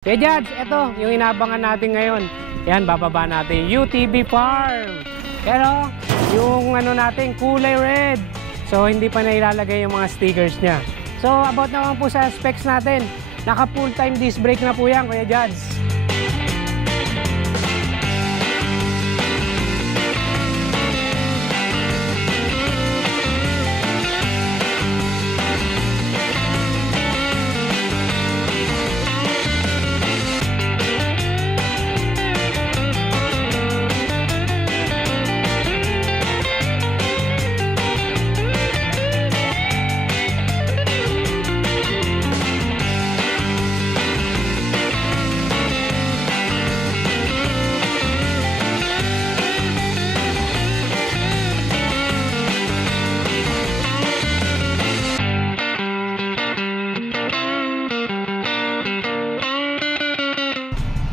Kaya Judge, ito yung inabangan natin ngayon. Yan, bababa natin UTV Farm. Pero yung ano natin, kulay red. So hindi pa nailalagay yung mga stickers niya. So about naman po sa specs natin, naka full time disc brake na po yan, Kuya Judge.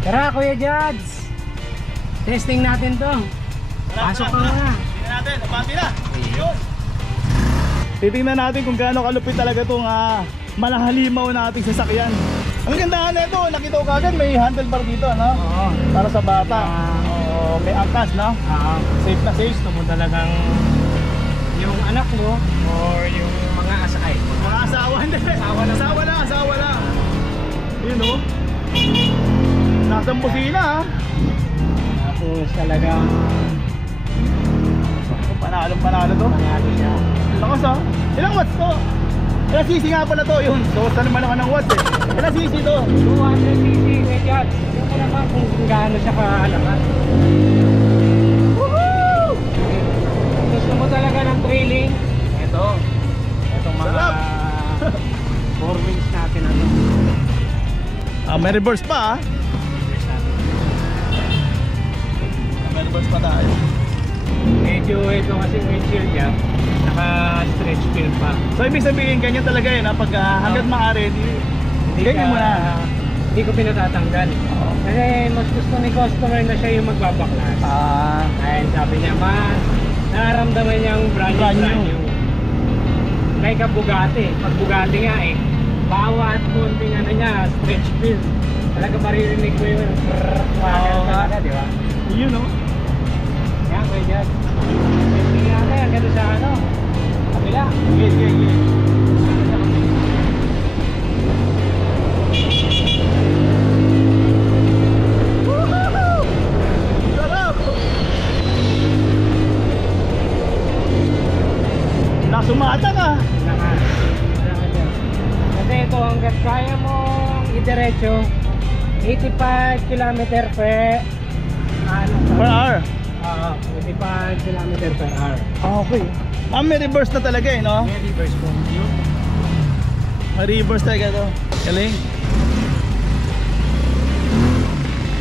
Tara, Kuya Judge, testing natin to. Pasok ka muna. Tingnan natin, abante na. Yun. Titingnan natin kung gaano kalupit talaga itong malahalimaw na ating sasakyan. Ang gandahan na ito, nakita ko kagad may handlebar dito, no? Oo. Para sa bata. Oo, may angkas, no? Safe na safe. Gusto mo talagang yung anak mo or yung mga asakay mo. Mga asawa, hindi. Asawa lang. Yun, no? Nasang busina, ha? Tapos talagang Panalo to. panalo siya. Lakas, ha? Ilang watts to? Ilang cc nga pala to, yun. So, saan naman naman ng watts, eh? Ilang cc to? 200cc, Kuya Judge. Tingnan mo naman kung gaano siya kahalakan. Woohoo! Gusto mo talaga ng trailing? Itong mga Sarap! 4 wheels natin ano. May reverse pa, ha? May reverse pa tayo. Medyo ito kasi windshield niya, naka-stretch film pa. So, ibig sabihin, ganyan talaga yun, ha? Pag hanggat maaari, ganyan mo na. Hindi ko pinatatanggal. Kasi mas gusto ni customer na siya yung magbabaklas. Dahil sabi niya, nararamdaman niya yung brand new. Like a Bugatti. Pag Bugatti nga bawat konting ano niya, stretch film. Talaga maririnig mo yung talaga, di ba? Yun, no? Yan, Kuya Judge. Tingnan natin, ang ganda sa ano. Kabila. Yeah. Woohoo! Sarap! Nasumata ka! Kasi ito hanggat kaya mong idiretso 85 km per hour. 85 km per hour. Okay. May reverse na talaga, eh, no? May reverse po. May reverse talaga to. Galing.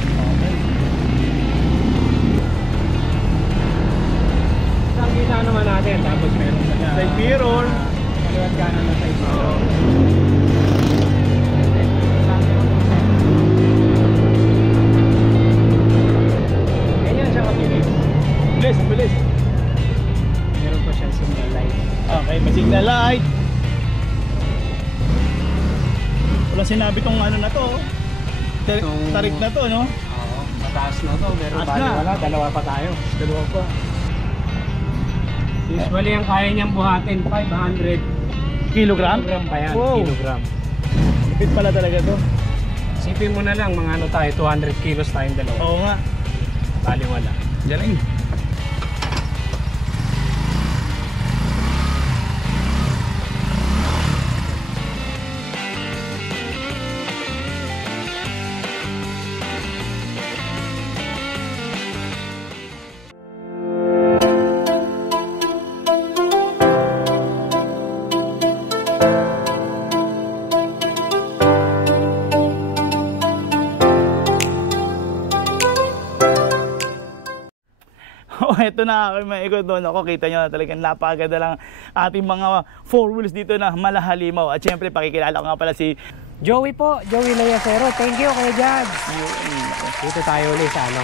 Okay. Isang gina naman natin, tapos meron pa siya Side mirror. kaliwat kanan na side mirror. Ganyan siya kabilis. Bilis. Meron pa siyang signal light. Okay, may signal light. Wala sinabi tong ano na to. Tarik na to, no? Oo, mataas na to, pero Taas bali na. wala, dalawa pa tayo. Dalawa pa. Usually ang kaya niyang buhatin 500 Kilogram? kilogram pa yan. Wow. Kilogram. Ipit pala talaga to. Isipin mo na lang mga ano tayo, 200 kilos tayong dalawa. Oo nga. Bali wala. Galing. Ito na ako maikot doon ako. Kita nyo na talagang napaganda lang ating mga 4 wheels dito na malahalimaw. At syempre pakikilala ko nga pala si Joey po, Joey Layacero. Thank you, Kuya Judge. Dito tayo ulit sa ano.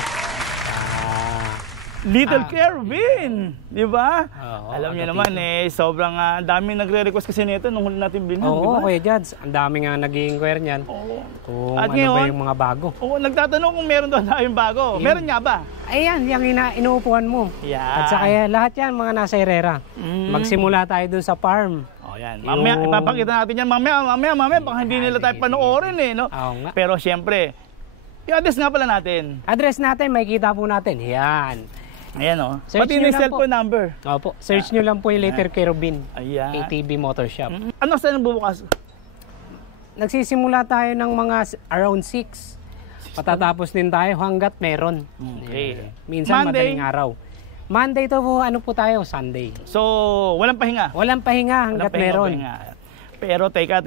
Little Kerwin, di ba? Oo, Alam niyo agatito. naman sobrang dami nagre-request kasi nito nung huli natin binang, di Oo, ba? Kuya Jads. Ang dami nga nag-i-inquire niyan. Oo. Kung At ano ba ngayon, yung mga bago. Oo, nagtatanong kung meron daw tayong bago. Yun. Meron nga ba? Ayan, yung inuupuan mo. Yan. At saka lahat yan, mga nasa Herrera. Magsimula tayo dun sa farm. Oh, yan. Mamaya, ipapakita natin yan. Mamaya, baka hindi nila tayo panoorin no? Oo nga. Pero syempre, i-address nga pala natin. Address natin, makikita po natin. Yan. Ayan Search Pati nyo yung lang cellphone po. number. Opo, search nyo lang po yung Little Kerwin. Ayan. ATV Motor Shop. Ano saan bubukas? Nagsisimula tayo ng mga around 6. Patatapos din tayo hanggat meron. Okay. Minsan Monday? madaling araw. Monday to po, ano po tayo? Sunday. So, walang pahinga. Walang pahinga hanggat meron. Pero teka.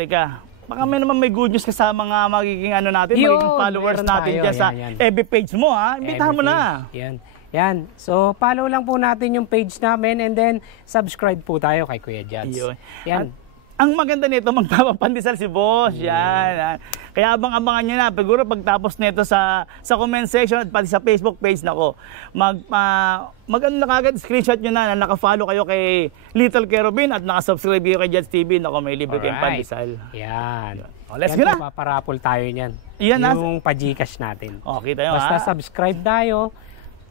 Baka may good news ka sa mga magiging Yun, magiging followers meron natin tayo. dyan sa Yan. FB page mo Imbitahan mo na. Yan. So, follow lang po natin yung page namin and then subscribe po tayo kay Kuya Jads. Yun. Yan. Ang maganda nito, magpapandesal si boss. Yan. Kaya abang-abangan nyo na. Siguro pagtapos nito sa comment section at pati sa Facebook page nako, mag-ano na kagad, screenshot nyo na naka-follow kayo kay Little Kerwin at naka-subscribe kayo kay Jads TV. Nako, may libre kayong pandesal. Yan. Let's Yan go po, na. paparapol tayo niyan. Yan, yung pa-Gcash natin. Okay tayo Basta subscribe tayo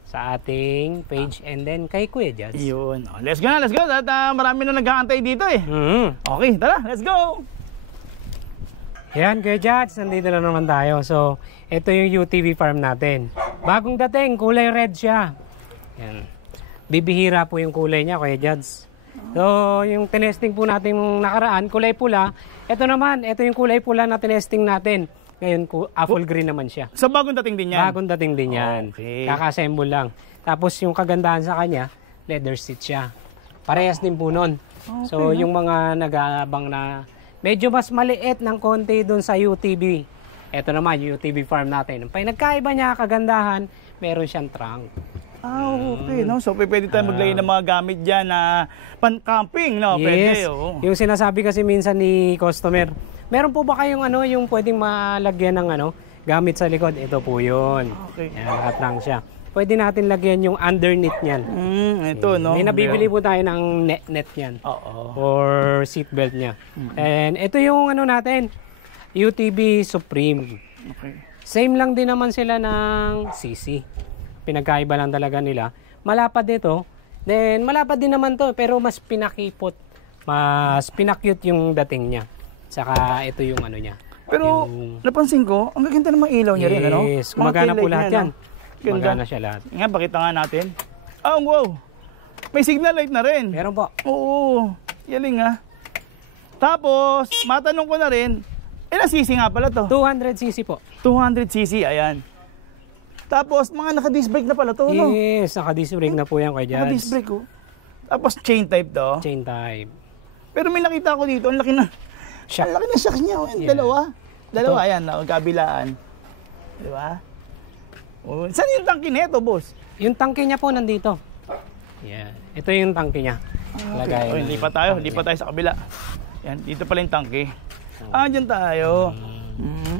sa ating page and then kay Kuya Jads. Yun. Let's go na. At marami na nag-aantay dito Okay, tara, let's go. Yan, Kuya Jads, nandito na naman tayo. So, ito yung UTV farm natin. Bagong dating, kulay red siya. Yan. Bibihira po yung kulay niya, Kuya Jads. So, yung tinesting po natin nung nakaraan, kulay pula. Ito naman, ito yung kulay pula na tinesting natin. Ngayon, full green naman siya. So, bagong dating din yan? Bagong dating din yan. Okay. Kaka-assemble lang. Tapos, yung kagandahan sa kanya, leather seat siya. Parehas din po nun. Okay, So, yung mga nag-aabang na medyo mas maliit ng konti dun sa UTV. Ito naman, yung UTV farm natin. Ang nagkaiba niya, kagandahan, meron siyang trunk. Okay, no? So, pwede tayo maglagay ng mga gamit dyan na pan-camping, no? Pwede, Yes. Yung sinasabi kasi minsan ni customer, meron po ba kayong yung pwedeng malagyan ng gamit sa likod? Ito po yun. Okay. Yan, naka-trunk siya. Pwede natin lagyan yung underneath niyan. Ito, no? May nabibili po tayo ng net niyan. Oo. Or seatbelt niya. And ito yung natin, UTV Supreme. Okay. Same lang din naman sila ng CC. Pinagkaiba lang talaga nila. Malapad dito. Then malapad din naman to pero mas pinakipot. Mas pinakyut yung dating niya. Saka ito yung niya. Pero, napansin ko, ang gaganda ng mga ilaw niya rin, ano? Yes, gumagana po lahat yan. Ganda. Gumagana siya lahat. Nga, pakita nga natin. Wow! May signal light na rin. Meron po. Oo, yaling Tapos, matanong ko na rin, ilang cc nga pala to? 200cc po. 200cc, ayan. Tapos, mga naka-disc brake na pala to, no? Yes, naka-disc brake na po yan kay Jads. Naka-disc brake, Tapos, chain type to. Chain type. Pero may nakita ko dito, ang laki na. Shock. Ang laki na shock niya. Yeah. Dalawa, ayan, kabilaan. Di ba? Saan yung tangke nito, boss? Yung tangke niya po nandito. Yan. Ito yung tangke niya. Lagay. Lipat tayo sa kabila. Yan, dito pala yung tangke. Diyan tayo.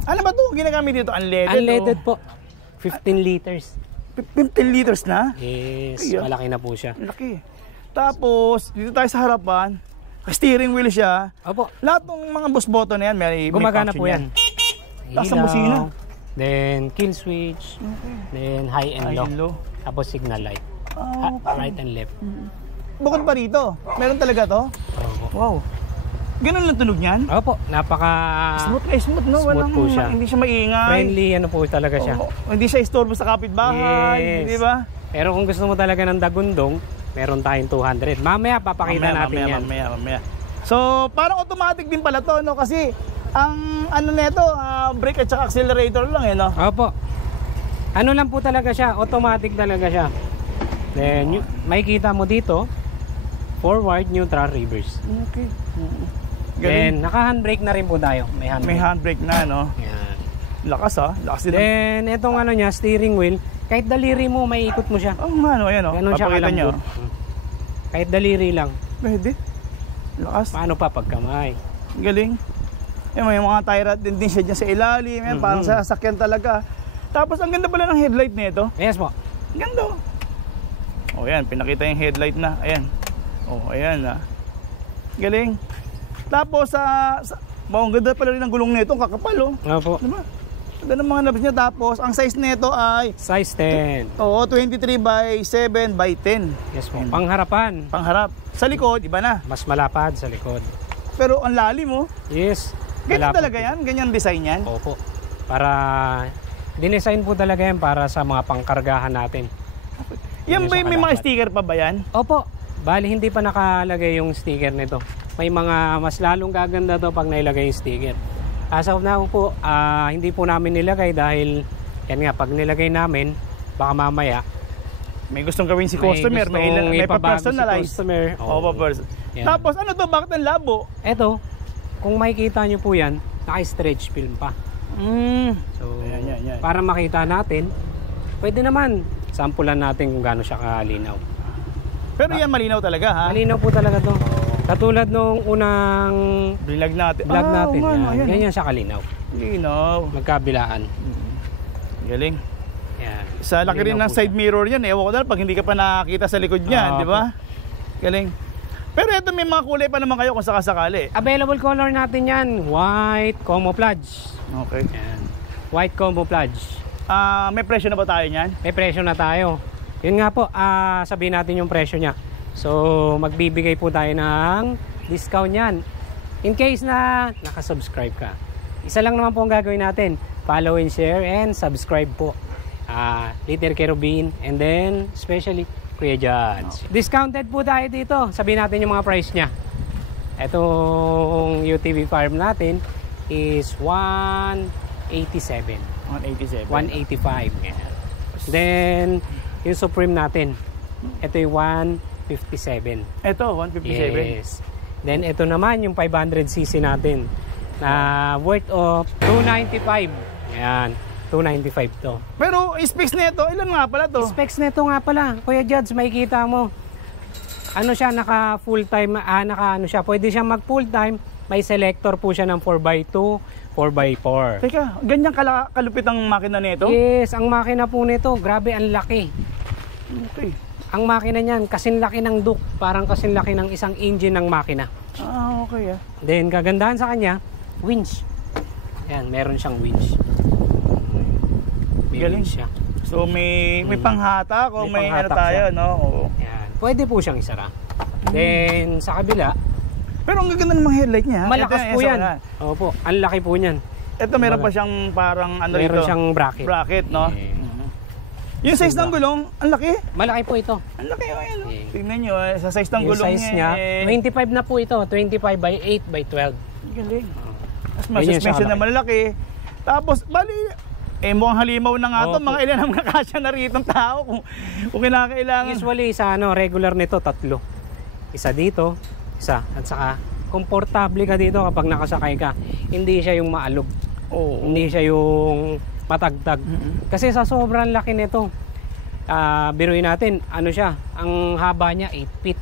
Ano ba ito? Ginagamit dito? Unleaded? Unleaded po. 15 liters. 15 liters na? Yes, Ay, malaki na po siya. Laki. Tapos, dito tayo sa harapan. Steering wheel siya. Opo. Lahat ng mga bus button na yan, may Gumagana function po yan. Tapos ang busina. Then kill switch. Then high and low. Tapos signal light. Right and left. Bukod pa rito, meron talaga to? Opo. Wow. Ganun lang tunog niyan? Opo, napaka Smooth, no? Smooth po siya. Hindi siya maingay. friendly po talaga siya. Hindi siya istorbo sa kapitbahay, Yes. di ba? Pero kung gusto mo talaga ng dagundong, meron tayong 200. Mamaya papakita natin yan. Mamaya. So, parang automatic din pala to, no? Kasi, ang nito, brake at saka accelerator lang, no? Opo. Ano lang po talaga siya, automatic talaga siya. Then, makikita mo dito, forward, neutral, reverse. Okay. Then, naka-handbrake na rin po tayo. May May handbrake. handbrake na, no? Yan. Lakas, Lakas din. Then, itong niya, steering wheel, kahit daliri mo, may ikot mo siya. Ayan, Ganun siya Papakita nyo. kalambot. Kahit daliri lang. Pwede. Lakas. Paano pa pag kamay? Galing. May mga tie rod din siya dyan sa ilalim. Yan, parang sa sasakyan talaga. Tapos, ang ganda pala ng headlight nito. Yes po. Ganda. O yan, pinakita yung headlight na. Ayan. O, ayan ha. Galing. Tapos ang ganda pala rin ng gulong nito, kakapal oh. Opo. Diba? Ganda ng mga knobs niya. Tapos ang size nito ay Size 10. 23 by 7 by 10. Yes po. Pangharapan. Pangharap. Sa likod, iba na. Mas malapad sa likod. Pero ang lalim oh. Yes. Ganyan malapad talaga yan? Ganyan design yan? Opo. Para dinesign po talaga yan para sa mga pangkargahan natin. Yan ba Ganyan siya may mga kalapad. sticker pa ba yan? Opo. Bali hindi pa nakalagay yung sticker nito. May mga mas lalong gaganda to pag nailagay yung sticker. As of now po, hindi po namin nilagay dahil yan nga, pag nilagay namin, baka mamaya May gustong gawin si customer, may pa-personalize. Si customer. Oo, pa-person. Yan. Tapos ano to, bakit ang labo? Eto, kung makikita nyo po yan, naka-stretch film pa. So, Yan. para makita natin, pwede naman, sampulan natin kung gaano siya kalinaw. Pero yan malinaw talaga ha? Malinaw po talaga to. Katulad nung unang Vlog natin. vlog natin, oo nga, yan. ayan. Ganyan siya kalinaw. Linaw. Magkabilaan. Galing. Yan. Sa laki rin Malinaw ng po side mirror yan. Ewan ko na pag hindi ka pa nakakita sa likod niyan, Oo, di ba? Galing. Pero ito may mga kulay pa naman kayo kung sakasakali. Available color natin yan, white camouflage. Okay. Yan. White camouflage. May presyo na ba tayo niyan? May presyo na tayo. Yun nga po, sabihin natin yung presyo niya. So, magbibigay po tayo ng discount yan. In case na nakasubscribe ka. Isa lang naman po ang gagawin natin. Follow and share and subscribe po. Liter Kerubin and then especially Kuya Judge. Discounted po tayo dito. Sabihin natin yung mga price niya. Itong UTV farm natin is 187. 187. 185. Yan. Then, yung Supreme natin, ito yung 157. Ito, 157. Yes. Then, ito naman yung 500cc natin na worth of 295. Yan. 295 to. Pero specs nito, ilan nga pala to? Specs nito nga pala, Kuya Judge, makikita mo. Ano siya, naka full time, pwede siya mag full time. May selector po siya ng 4x2, 4x4. Teka, ganyan kalupit ang makina nito? Yes, ang makina po nito, grabe ang laki. Okay. Ang makina niyan, kasing laki ng Duke, parang kasing laki ng isang engine ng makina. Okay Then, kagandahan sa kanya, winch. Yan, meron siyang winch. May Galing. winch siya. So may panghatak o May may ano panghatak tayo, siya. no? Oo. Yan. Pwede po siyang isara. Then, sa kabila, Pero ang gaganda ng mga headlight niya. ha? malakas Ito, po isa yan. na. Opo, ang laki po niyan. Ito meron pa siyang parang ano Meron rito. siyang bracket. Bracket, no? Yeah. Yung size ng gulong, ang laki. Malaki po ito. Ang laki oh, yan. Yeah. Tingnan nyo, sa size ng Yung gulong size niya, 25 na po ito. 25 by 8 by 12. Galing. Mas Ganyan siya suspension na kalaki. malalaki. Tapos, bali, mukhang halimaw na nga to. Opo. Mga ilan ang nakasya na rito ng tao kung kinakailangan. Usually, sa regular nito, 3. Isa dito, isa. At saka, komportable ka dito kapag nakasakay ka. Hindi siya yung maalog. Oo. Hindi siya yung matagtag. Kasi sa sobrang laki nito, biruin natin, ano siya, ang haba niya 8 feet.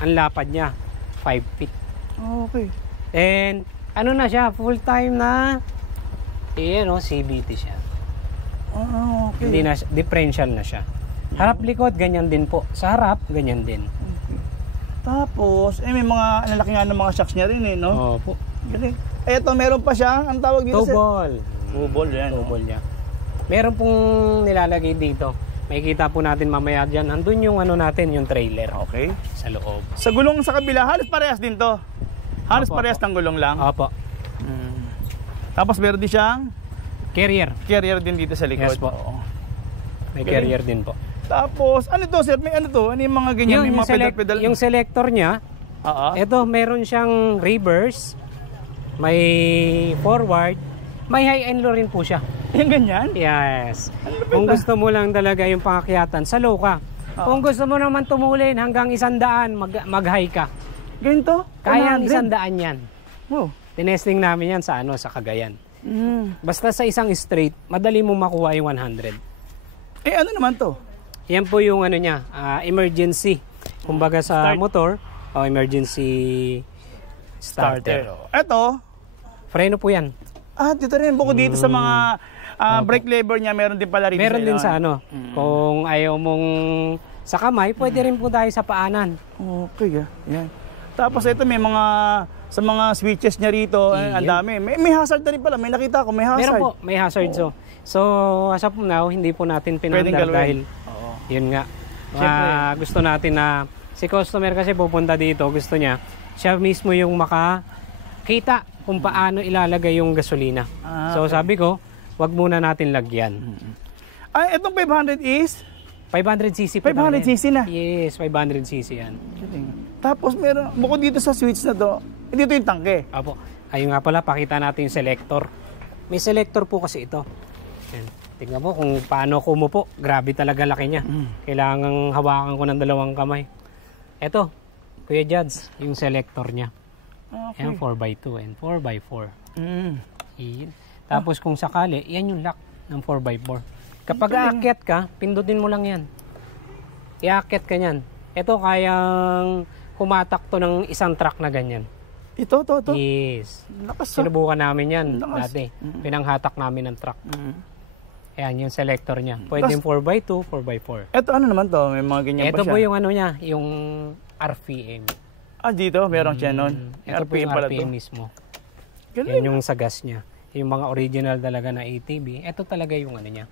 Ang lapad niya 5 feet. Okay. And ano na siya, full time na CVT siya. Okay. Hindi na differential na siya. Harap likod ganyan din po. Sa harap ganyan din. Tapos, may mga lalaki nga ng mga shocks niya rin no? Opo. Galing. Eto, meron pa siya. Ang tawag dito Towball. Towball yan. Towball niya. Meron pong nilalagay dito. Makikita po natin mamaya dyan. Andun yung ano natin, yung trailer. Okay. Sa loob. Sa gulong sa kabila, halos parehas din to. Halos Opo, parehas ng gulong lang. Opo. Tapos meron din siyang Carrier. carrier din dito sa likod. Yes po. Oo. May Galing. carrier din po. Tapos, ano to sir? May ano to? Ano yung mga ganyan? May mga pedal-pedal? Yung selector niya, Oo. ito meron siyang reverse, may forward, may high and low rin po siya. Yung ganyan? Yes. Kung gusto mo lang talaga yung pangakyatan, sa low ka. Kung gusto mo naman tumulin hanggang 100, mag-high ka. Ganito? Kaya 100? 100 yan. Oh. Tinesting namin yan sa sa Cagayan. Basta sa isang straight, madali mo makuha yung 100. Ano naman to? Yan po yung ano niya, emergency. Kumbaga sa Start. motor, emergency starter. Ito, Freno po yan. dito rin. Bukod dito sa mga brake lever niya, meron din pala rin. Meron din sa kung ayaw mong sa kamay, pwede rin po tayo sa paanan. Okay, yan. Tapos ito may mga, sa mga switches niya rito, ang dami. May hazard na rin pala, may nakita ko, may hazard. Meron po, may hazard. So, as of now, hindi po natin pinandar dahil, yun nga, gusto natin na, si customer kasi pupunta dito, gusto niya, siya mismo yung makakita kung paano ilalagay yung gasolina. So, sabi ko, wag muna natin lagyan. Itong 500 is? 500cc 500cc na? Yes, 500cc yan. Tapos meron, bukod dito sa switch na to, dito yung tangke. Apo. Ayun nga pala, pakita natin yung selector. May selector po kasi ito. Yan. Tingnan mo kung paano kumupo. Grabe talaga laki niya. Kailangang hawakan ko ng dalawang kamay. Ito, Kuya Jads, yung selector niya. Yan, 4x2 and 4x4. Yan. Tapos kung sakali, yan yung lock ng 4x4. Kapag aakyat ka, pindutin mo lang yan. Iakyat ka yan. Ito kayang humatak to ng isang truck na ganyan. Ito? Yes. Lakas, Sinubukan namin yan lakas. dati. Pinanghatak namin ng truck. Ayan, yung selector niya. Pwede yung 4x2, 4x4. Ito ano naman to? May mga ganyan Ito pa siya. po yung ano niya, yung RPM. Dito, meron siya nun. Ito po yung RPM mismo. Galing. Yan yung sa gas niya. Yung mga original talaga na ATV. Ito talaga yung ano niya.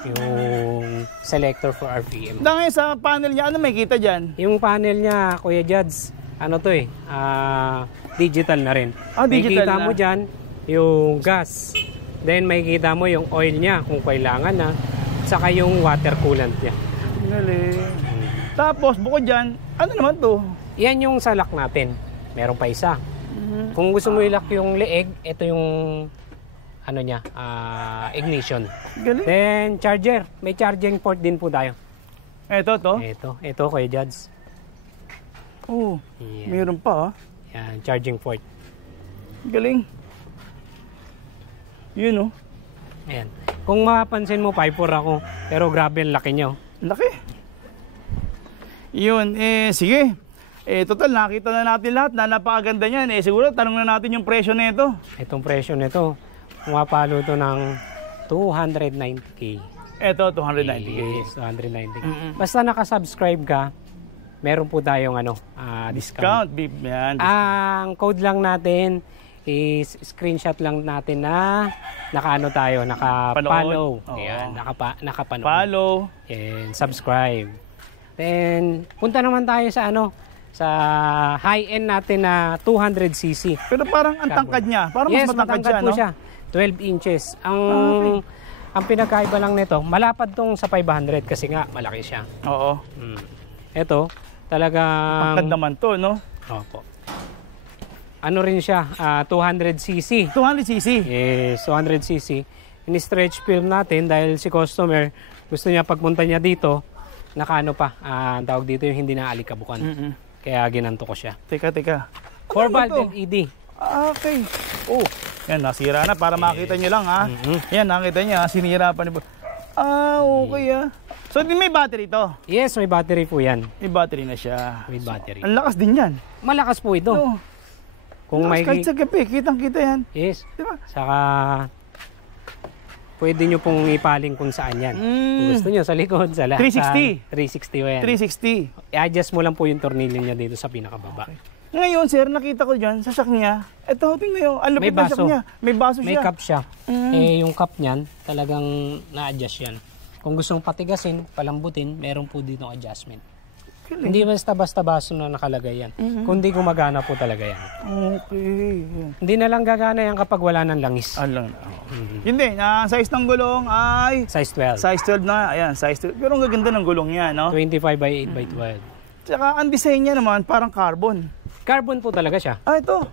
Yung selector for RPM. Dahil sa panel niya, ano may kita dyan? Yung panel niya, Kuya Jads, ano to digital na rin. Digital Makikita na. mo dyan yung gas. Then makikita mo yung oil niya kung kailangan na. Saka yung water coolant niya. Galing. Tapos, bukod dyan, ano naman to? Yan yung salak natin. Meron pa isa. Kung gusto mo ilak yung leeg, ito yung ano niya, ignition. Galing. Then charger, may charging port din po tayo. Ito to? Ito Kuya Jads. Yan. Meron pa Yan, charging port. Galing. Yun Ayan. Kung mapapansin mo, 5'4" ako. Pero grabe ang laki niya. Laki. Yun, sige. Total, nakita na natin lahat na napakaganda niyan. Siguro, tanong na natin yung presyo nito. Itong presyo nito, pumapalo to ng 290K. Ito, 290K. Yes, 290K. Basta nakasubscribe ka, meron po tayong discount. Yan. Ang code lang natin is screenshot lang natin na naka-follow. Ayan, nakapanood. Follow. And subscribe. Then, punta naman tayo sa sa high-end natin na 200cc. Pero parang ang tangkad niya. Parang Yes, mas matangkad matangkad siya, po no? siya. 12 inches. Ang pinakaiba lang nito, malapad tong sa 500 kasi nga malaki siya. Oo. Ito, talagang... Tangkad naman to, no? Opo. Ano rin siya, 200cc. 200cc. Yes, 200cc. Ini-stretch film natin dahil si customer, gusto niya pagpunta niya dito, nakaano pa, tawag dito yung hindi na alikabukan. Kaya ginanto ko siya. Teka. 4-valve LED. Okay. Yan, nasira na para makita nyo lang, ha? Yan, nakita nyo, sinira pa ni... Okay, So, may battery to? Yes, may battery po yan. May battery na siya. May battery. Ang lakas din yan. Malakas po ito. Kung may... Kahit sa gabi, kitang-kita yan. Yes. Diba? Saka, pwede nyo pong ipaling kung saan yan. Kung gusto nyo, sa likod, sa lahat. 360. 360 yan. 360. I-adjust mo lang po yung tornilyo niya dito sa pinakababa. Ngayon, sir, nakita ko dyan, sa shock niya, ito, tingnan nyo, ang lupit May ng shock baso. niya. May baso siya. May cup siya. Yung cup niyan, talagang na-adjust yan. Kung gusto mong patigasin, palambutin, meron po dito adjustment. Hindi basta-basta baso na nakalagay yan. Kundi gumagana po talaga yan. Okay. Hindi na lang gagana yan kapag wala ng langis. Alang na. Hindi, ang size ng gulong ay... Size 12. Size 12 na, ayan, size 12. Pero ang gaganda ng gulong niya, no? 25 by 8 by 12. Tsaka ang design niya naman, parang carbon. Carbon po talaga siya. Ito.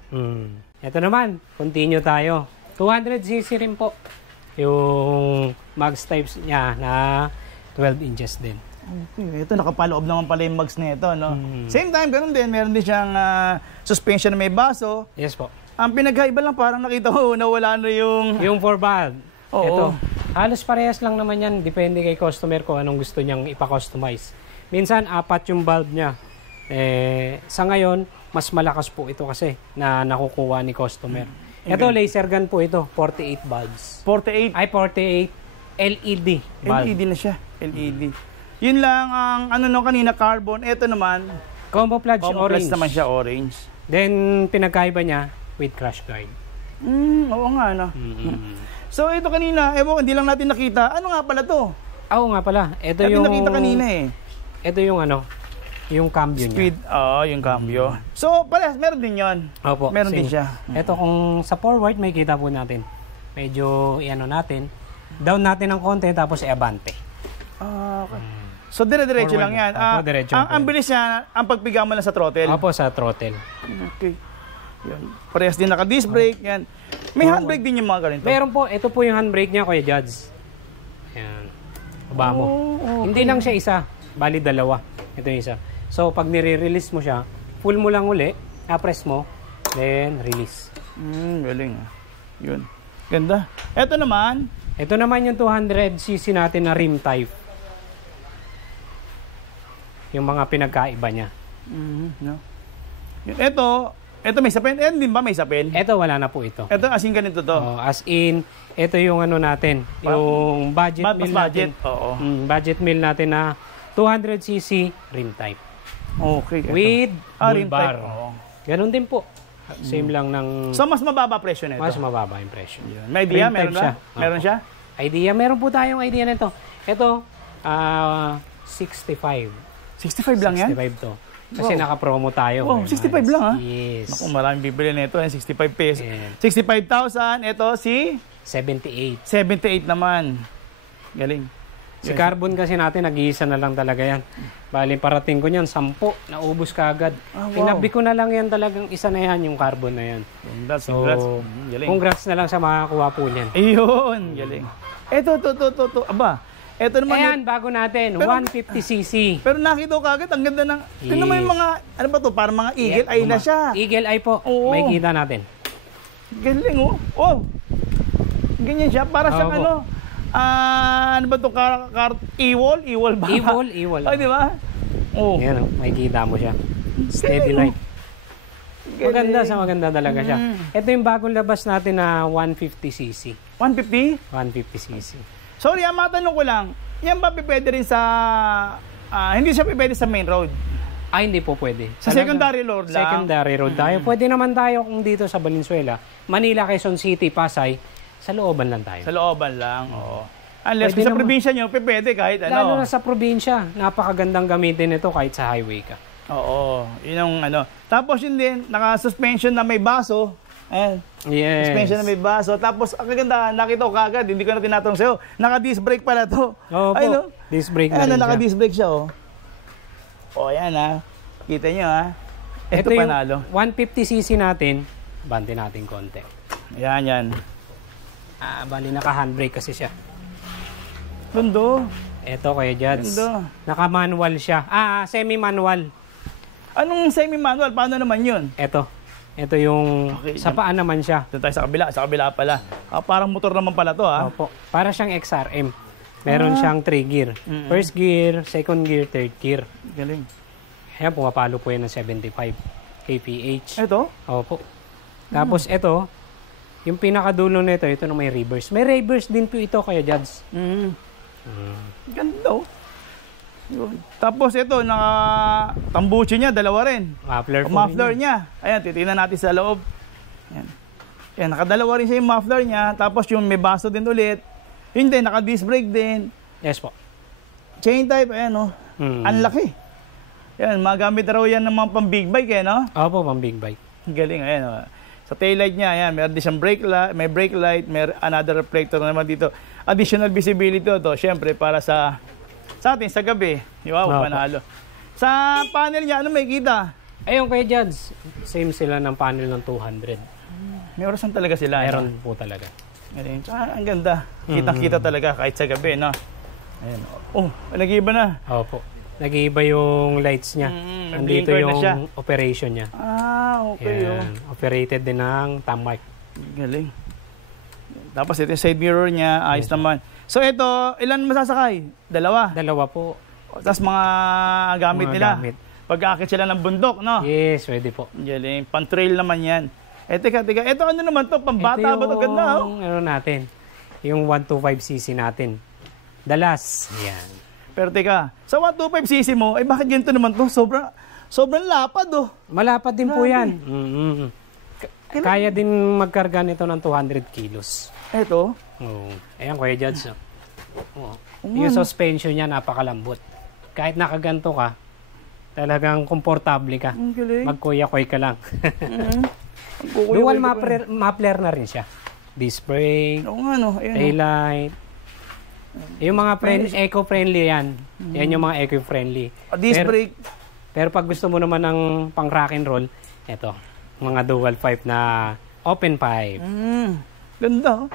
Ito naman, continue tayo. 200cc rin po. Yung mags types niya na 12 inches din. Okay. Ito, nakapaloob naman pala yung mags na ito, no? Same time, ganun din. Meron din siyang suspension na may baso. Yes po. Ang pinagkaiba lang, parang nakita ko, nawala na yung... Yung 4-valve. Oo. Ito. Halos parehas lang naman yan. Depende kay customer kung anong gusto niyang ipa-customize. Minsan, 4 yung valve niya. Sa ngayon, mas malakas po ito kasi na nakukuha ni customer. Ito, laser gun po ito. 48 valves. 48. Ay, 48 LED valve. LED na siya. LED. Yun lang ang ano no kanina carbon. Ito naman, Camouflage camouflage orange. naman siya orange. Then, pinagkaiba niya with crash guard. Oo nga no. So ito kanina, hindi lang natin nakita. Ano nga pala to? Oo nga pala. Ito Natin yung nakita kanina eh. Ito yung ano, yung cambio niya. Speed, yung cambio. So, parehas, meron din yon. Opo. Meron din same. siya. Ito kung sa forward, may kita po natin. Medyo, iano natin. Down natin ng konti, tapos i-abante. Okay. So, dire-diretso Forward. lang yan. Opo, diretso Ang po. bilis niya, ang pagpiga mo lang sa throttle. Opo, sa throttle. Okay. Yan. Parehas din naka-disc brake. Yan. May handbrake din yung mga ganito. Meron po, ito po yung handbrake niya, Kuya Judge. Ayan. Baba mo. Okay. Hindi lang siya isa, bali dalawa. Ito yung isa. So, pag nire-release mo siya, full mo lang uli, press mo, then release. Galing. Yun. Ganda. Ito naman, Ito naman yung 200cc natin na rim type. Yung mga pinagkaiba niya. no? Yun. Ito may sapin. Din ba may sapin? Ito, wala na po ito. Ito as in ganito to. Oh, as in, ito yung ano natin, yung budget Mas meal budget. natin. Oo. Budget meal natin na 200cc rim type. Okay. Ito. With rim bull bar. type. Oo. Ganun din po. Same lang ng So, mas mababa presyo nito. mas mababa yung presyo. May idea? Rim Meron type ba? siya. Meron Opo. siya? Idea, meron po tayong idea nito. Ito, 65. 65 lang yan? 65 to. Kasi Wow. naka-promo tayo. Wow, Kuya 65 Maris. lang ha? Yes. Naku, maraming bibili nito. 65 pesos. Ayan. 65,000. Ito si 78. 78 naman. Galing. Si carbon kasi natin, nag-iisa na lang talaga yan. Bali, parating ko niyan, 10. Naubos ka agad. Wow. Tinabi ko na lang yan talagang isa na yan, yung carbon na yan. Congrats, So, congrats. Galing. congrats na lang sa makakuha po niyan. Ayun, galing. Ito. Aba, ito naman. Ayan, bago natin, Pero- 150cc. Pero nakita ko kagad, ang ganda ng... Tingnan mo yung mga, ano ba to, parang mga eagle eye na siya. Eagle eye po, Oo. may kita natin. Galing oh. Oh. Ganyan siya, para siyang Opo. ano, ano ba to, Ewol ba? Ewol. Ay, di ba? Oh. Ayan, may kita mo siya. Galing, Steady light. Galing. Maganda talaga siya. Ito yung bagong labas natin na 150cc. 150? 150cc. Sorry, matanong ko lang. Yan ba pwede rin sa... hindi siya pwede sa main road? Hindi po pwede. Sa secondary road lang? Secondary road tayo. Pwede naman tayo kung dito sa Valenzuela, Manila, Quezon City, Pasay, sa looban lang tayo. Sa looban lang, oo. Unless Pwede sa naman. probinsya nyo, pwede kahit Lalo ano. na sa probinsya, napakagandang gamitin ito kahit sa highway ka. Oo, yun ang ano. Tapos yun din, naka-suspension na may baso. Ayan, Yes. suspension na may baso. Tapos, ang ganda, nakita ko kagad, hindi ko na tinatanong sa'yo, naka-disc brake pala to. Oo po. Ay, no? Disc brake na Ayan, rin siya. naka-disc brake siya, oh. O, ayan ha. Kita nyo ha. Ito yung panalo. 150cc natin, bante natin konti. Ayan, yan. Bali naka-handbrake kasi siya. Tundo. Ito kaya Jads. Tundo. Naka-manual siya. Semi-manual. Anong semi-manual? Paano naman yun? Ito yung Okay, sa paa naman siya. Ito tayo sa kabila. Sa kabila pala. Parang motor naman pala to ha. Opo. Para siyang XRM. Meron siyang 3 gear. First gear, second gear, third gear. Galing. Ayan, pumapalo po yan ng 75 kph. Ito? Opo. Tapos ito, yung pinakadulo nito, ito na may reverse. May reverse din po ito kaya Jads. Ganda oh. Yun. Tapos ito, naka-tambuchi niya, dalawa rin. Muffler po. Muffler niya. Ayan, titingnan natin sa loob. Ayan. Ayan, nakadalawa rin siya yung muffler niya. Tapos yung may baso din ulit. Yun din, naka-disc brake din. Yes po. Chain type, ayan oh. Ang laki. Ayan, magamit raw yan ng mga pang-big bike, eh, no? Opo, pang big bike. Galing, ayan oh. Sa taillight niya, ayan, meron din siyang brake light, may brake light, may another reflector naman dito. Additional visibility to, syempre, para sa atin, sa gabi. Wow, Opo. panalo. Sa panel niya, ano may kita? Ayun kay Jads, same sila ng panel ng 200. May orasan talaga sila. Meron po talaga. Galing. Tsaka, ang ganda. Kitang-kita talaga kahit sa gabi, no? Ayan. Oh, nag-iba na. Opo. Nag-iiba yung lights niya. Nandito blinker na yung siya. operation niya. Okay. Oh. Yan. Operated din ng Tammark. Galing. Tapos ito yung side mirror niya, ayos naman. So ito, ilan masasakay? Dalawa. Dalawa po. Tapos mga gamit Mga nila. gamit. Pag-aakit sila ng bundok, no? Yes, pwede po. Galing. Pan-trail naman yan. Teka. Ito ano naman to? Pambata ba to? Ganda, oh. Ano natin? Yung 125cc natin. Dalas. Yan. Pero teka, sa 125cc mo, bakit ganito naman to? Sobrang lapad oh. Malapad din po Grabe. yan. Kaya din magkarga nito ng 200 kilos. Eto. Oo. Ayan, Kuya Judge. Oo. Oo, Yung ano? suspension niya napakalambot. Kahit nakaganto ka, talagang komportable ka. Ang galing. Magkuya-kuy ka lang. Kukuya-kuya Dual ko muffler na rin siya. Disc brake, Oo nga no. Ayan, oh. taillight. Yung mga eco-friendly yan. Yan yung mga eco-friendly. Disc brake. Pero pag gusto mo naman ng pang rock and roll, eto, mga dual pipe na open pipe. Ganda oh.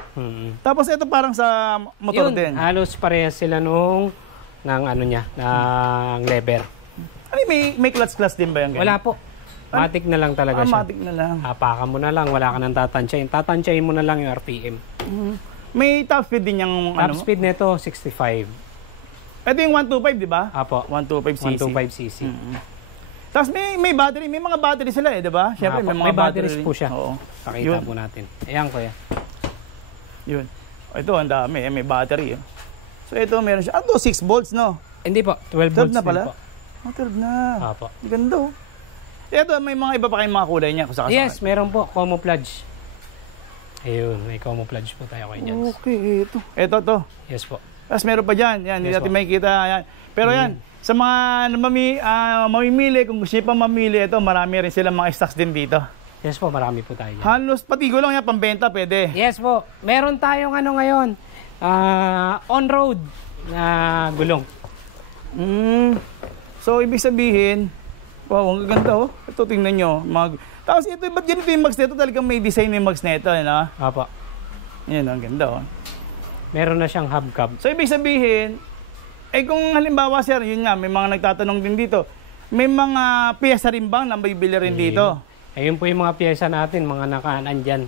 Tapos ito parang sa motor Yun, din. halos parehas sila ng ano niya, ng lever. Ay, may clutch din ba yan? Wala po. Matic na lang talaga siya. Matic na lang. Hapakan mo na lang, wala ka nang tatansyahin. Tatansyahin mo na lang yung RPM. May top speed din yung Top speed nito, 65. Ito yung 125, di ba? Apo, 125cc. 125cc. Tapos may battery, may mga battery sila di ba? Siyempre Apo, may mga may batteries battery po siya. Oo. Pakita Yun. po natin. Ayan, kuya. Yun. Ito, ang dami. May battery. So ito, meron siya. 6 volts, no? Hindi po, 12 12 volts na din pala? po. 12 na. Apo. Ganda, oh. Ito, may mga iba pa kayong mga kulay niya. Kung sakasakal. Yes, meron po, camouflage. Ayun, may camouflage po tayo, kuya Jans. Okay, ito. Ito, to. Yes po. Tapos meron pa dyan. Yan, hindi Yes, natin po. makikita. Yan. Pero yan, sa mga mamimili, kung gusto nyo pa mamili, ito, marami rin silang mga stocks din dito. Yes po, marami po tayo dyan. Halos, pati gulong yan, pambenta, pwede. Yes po, meron tayong ano ngayon, on-road na gulong. So, ibig sabihin, wow, ang ganda oh. Ito, tingnan nyo. Tapos ito, ba't ganito yung mags nito? Talagang may design yung mags nito, ano? Apo. Yan, ang ganda oh. Meron na siyang hubcap. So, ibig sabihin, kung halimbawa, sir, yun nga, may mga nagtatanong din dito, may mga piyesa rin bang na bibili rin dito? Ayun po yung mga piyesa natin, mga nakaanan dyan.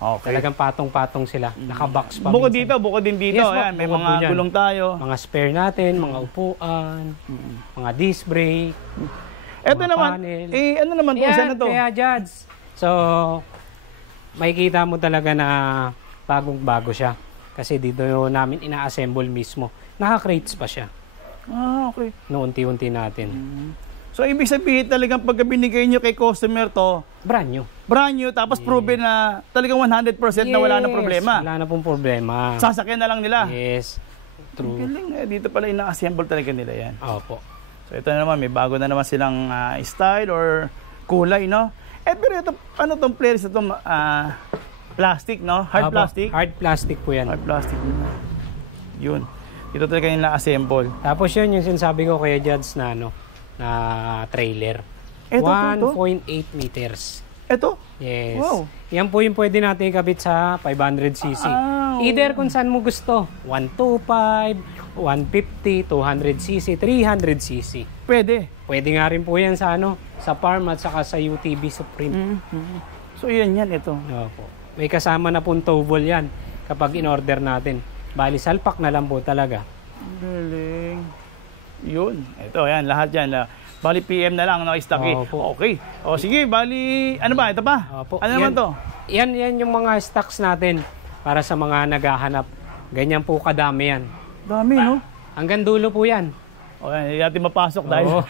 Okay. Talagang patong-patong sila. Nakabox pa. Bukod minsan. dito, bukod din dito. Yes, po, Ayan, may bukod mga po dyan. gulong tayo. Mga spare natin, mga upuan, mga disc brake. Ito mga naman, panel. ano naman to? Saan na to? Kaya Jads. So, makikita mo talaga na bagong-bago siya. Kasi dito namin ina-assemble mismo. Naka-crates pa siya. Okay. Noon-unti natin. So, ibig sabihin talagang pagka binigay nyo kay customer to, Brand new. Tapos proven na talagang 100% na wala na problema. Wala na pong problema. Sasakyan na lang nila. Yes. True. Galing, dito pala ina-assemble talaga nila yan. Opo. So, ito na naman, may bago na naman silang style or kulay, no? Pero ito, ano tong players ito? Plastic, no? Hard Opo. plastic? Hard plastic po yan. Hard plastic. Yun. Ito talaga yung na-assemble. Tapos yun yung sinasabi ko kay Jads na na trailer. Ito, 1.8 meters. Ito? Yes. Wow. Yan po yung pwede natin ikabit sa 500cc. Either kung saan mo gusto. 125, 150, 200cc, 300cc. Pwede. Pwede nga rin po yan sa sa farm at saka sa UTV Supreme. So, yan, ito. Opo. May kasama na pong towable yan kapag in-order natin. Bali, salpak na lang po talaga. Galing. Yun. Ito, yan. Lahat yan. Bali, PM na lang. Stock eh. Opo. Okay. O, sige. Bali, ano ba? Ito pa? Opo. Ano naman to? Yan yung mga stocks natin para sa mga naghahanap. Ganyan po kadami yan. Dami, no? Hanggang dulo po yan. O, yan. Hindi natin mapasok dahil Oo.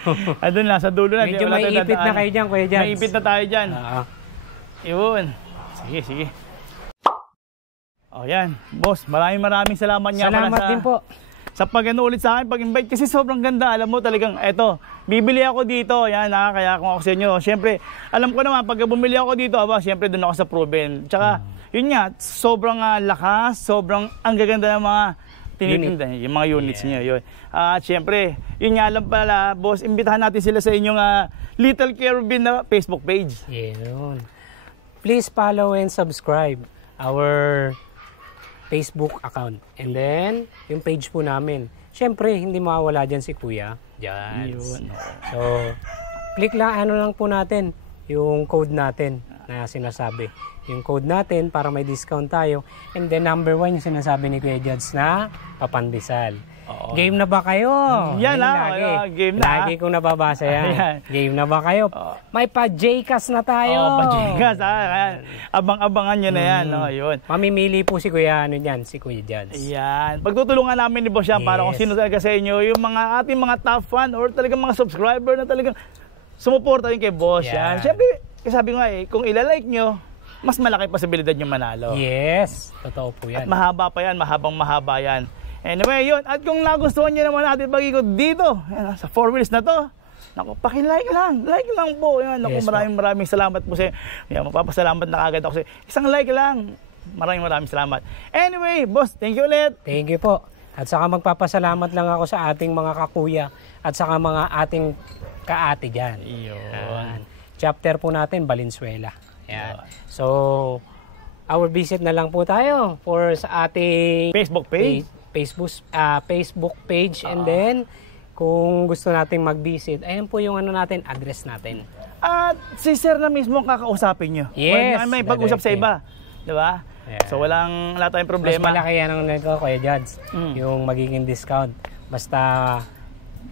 andun na, sa dulo na. Medyo Wala tayong maiipit na dadaan. kayo dyan, Kuya Jads. Maiipit na tayo dyan. Yun. Sige. O, yan. Boss, maraming salamat nga pala Salamat din po. sa pag-ano ulit sa akin, pag-invite kasi sobrang ganda. Alam mo talagang, eto, bibili ako dito. Yan, kaya kung ako sa inyo. Siyempre, alam ko naman, pag bumili ako dito, siyempre doon ako sa proven. Tsaka, yun nga, sobrang lakas, sobrang ang gaganda ng mga tinitinda, yung mga units niya. Yun. At siyempre, yun nga alam pala, boss, imbitahan natin sila sa inyong Little Caribbean na Facebook page. Yun. Please follow and subscribe our Facebook account. And then, yung page po namin. Siyempre, hindi mawawala dyan si Kuya. Diyan. So, click lang, lang po natin, yung code natin na sinasabi. Yung code natin para may discount tayo. And then, number 1, yung sinasabi ni Kuya Jads na papandesal. Oo. Game na ba kayo? Yan Yun na, lagi. game na. Lagi kong nababasa yan. Ayan. Game na ba kayo? May pa-Jcas na tayo. Pajigas, ayan. Abang-abangan nyo na yan, no? Yun. Mamimili po si Kuya, si Kuya Jads. Ayan. Pagtutulungan namin ni Boss yan para kung Yes. sino talaga sa inyo, yung mga ating mga top fan or talagang mga subscriber na talagang sumuporta rin kay Boss yan. Yan. Siyempre, sabi ko nga kung ilalike nyo, mas malaki posibilidad nyo manalo. Yes, totoo po At yan. mahaba pa yan, mahabang mahaba yan. Anyway, yun. At kung nagustuhan nyo naman natin pag-ikot dito, yan, sa 4 wheels na to, naku, paki-like lang. Like lang po. Yan, naku, Yes, po. maraming salamat po sa inyo. Yan, magpapasalamat na kagad ako sa inyo. Isang like lang. Maraming salamat. Anyway, boss, thank you ulit. Thank you po. At saka magpapasalamat lang ako sa ating mga kakuya at saka mga ating kaate dyan. Yan. Chapter po natin, Valenzuela. Yan. So, our visit na lang po tayo for sa ating Facebook page. Facebook page, and then kung gusto nating mag-visit, ayan po yung natin, address natin. At si sir na mismo ang kakausapin nyo. Yes, May pag-usap sa iba. Di ba? Yeah. So, wala tayong Mas problema. malaki yan ang nito, Kuya Jads, yung magiging discount. Basta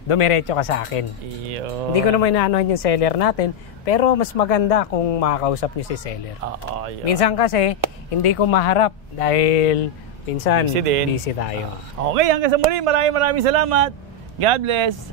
dumiretso ka sa akin. Iyo. Hindi ko naman inaanohan yung seller natin, pero mas maganda kung makakausap niyo si seller. Oo, yun. Minsan kasi, hindi ko maharap dahil minsan Busy din. busy tayo. Okay, hanggang sa muli. Maraming salamat. God bless.